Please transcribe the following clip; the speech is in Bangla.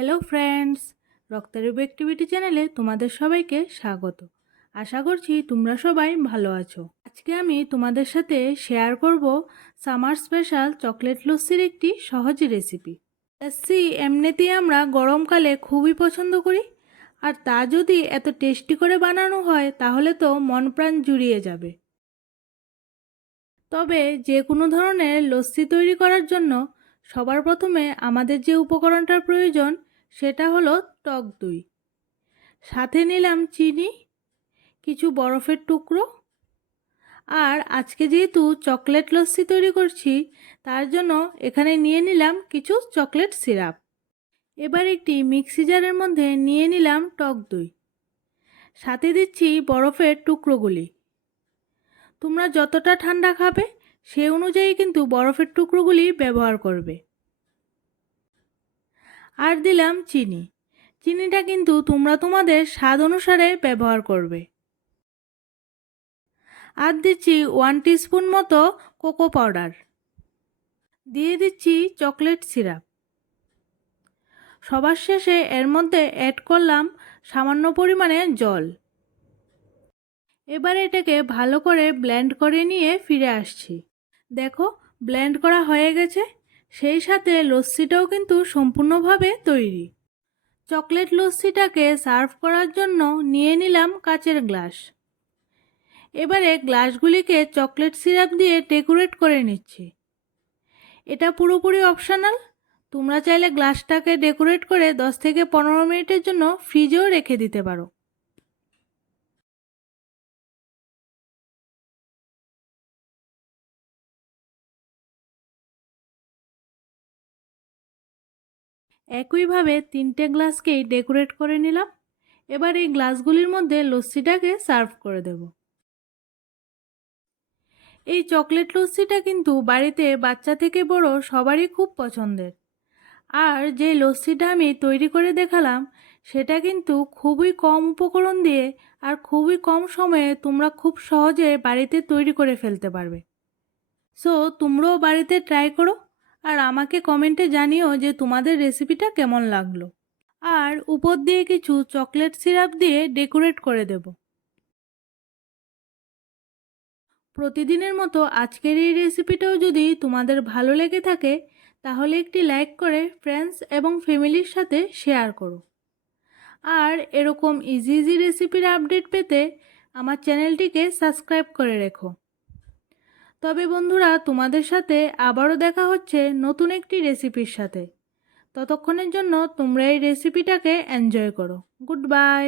হ্যালো ফ্রেন্ডস, রিবু অ্যাক্টিভিটি চ্যানেলে তোমাদের সবাইকে স্বাগত। আশা করছি তোমরা সবাই ভালো আছো। আজকে আমি তোমাদের সাথে শেয়ার করব সামার স্পেশাল চকলেট লস্যির একটি সহজ রেসিপি। লস্যি এমনিতেই আমরা গরমকালে খুবই পছন্দ করি, আর তা যদি এত টেস্টি করে বানানো হয় তাহলে তো মন প্রাণ জুড়িয়ে যাবে। তবে যে কোনো ধরনের লস্যি তৈরি করার জন্য সবার প্রথমে আমাদের যে উপকরণটার প্রয়োজন সেটা হলো টক দই। সাথে নিলাম চিনি, কিছু বরফের টুকরো, আর আজকে যেহেতু চকলেট লস্যি তৈরি করছি তার জন্য এখানে নিয়ে নিলাম কিছু চকলেট সিরাপ। এবার একটি মিক্সি জারের মধ্যে নিয়ে নিলাম টক দই, সাথে দিচ্ছি বরফের টুকরোগুলি। তোমরা যতটা ঠান্ডা খাবে সেই অনুযায়ী কিন্তু বরফের টুকরোগুলি ব্যবহার করবে। আর দিলাম চিনি। চিনিটা কিন্তু তোমরা তোমাদের স্বাদ অনুসারে ব্যবহার করবে। আর দিচ্ছি 1 টিস্পুন মতো কোকো পাউডার। দিয়ে দিচ্ছি চকলেট সিরাপ। সবার শেষে এর মধ্যে অ্যাড করলাম সামান্য পরিমাণে জল। এবার এটাকে ভালো করে ব্লেন্ড করে নিয়ে ফিরে আসছি। দেখো, ব্লেন্ড করা হয়ে গেছে। সেই সাথে লস্যিটাও কিন্তু সম্পূর্ণভাবে তৈরি। চকলেট লস্যিটাকে সার্ভ করার জন্য নিয়ে নিলাম কাচের গ্লাস। এবারে গ্লাসগুলিকে চকলেট সিরাপ দিয়ে ডেকোরেট করে নিচ্ছি। এটা পুরোপুরি অপশনাল। তোমরা চাইলে গ্লাসটাকে ডেকোরেট করে 10 থেকে 15 মিনিটের জন্য ফ্রিজেও রেখে দিতে পারো। একইভাবে 3টে গ্লাসকেই ডেকোরেট করে নিলাম। এবার এই গ্লাসগুলির মধ্যে লস্যিটাকে সার্ভ করে দেব। এই চকলেট লস্যিটা কিন্তু বাড়িতে বাচ্চা থেকে বড় সবারই খুব পছন্দের। আর যে লস্যিটা আমি তৈরি করে দেখালাম সেটা কিন্তু খুবই কম উপকরণ দিয়ে আর খুবই কম সময়ে তোমরা খুব সহজে বাড়িতে তৈরি করে ফেলতে পারবে। সো তোমরাও বাড়িতে ট্রাই করো, আর আমাকে কমেন্টে জানিও যে তোমাদের রেসিপিটা কেমন লাগলো। আর উপর দিয়ে কিছু চকলেট সিরাপ দিয়ে ডেকোরেট করে দেব। প্রতিদিনের মতো আজকের এই রেসিপিটাও যদি তোমাদের ভালো লেগে থাকে তাহলে একটি লাইক করে ফ্রেন্ডস এবং ফ্যামিলির সাথে শেয়ার করো। আর এরকম ইজি ইজি রেসিপির আপডেট পেতে আমার চ্যানেলটিকে সাবস্ক্রাইব করে রেখো। তবে বন্ধুরা, তোমাদের সাথে আবারও দেখা হচ্ছে নতুন একটি রেসিপির সাথে। ততক্ষণের জন্য তোমরা এই রেসিপিটাকে এনজয় করো। Good bye.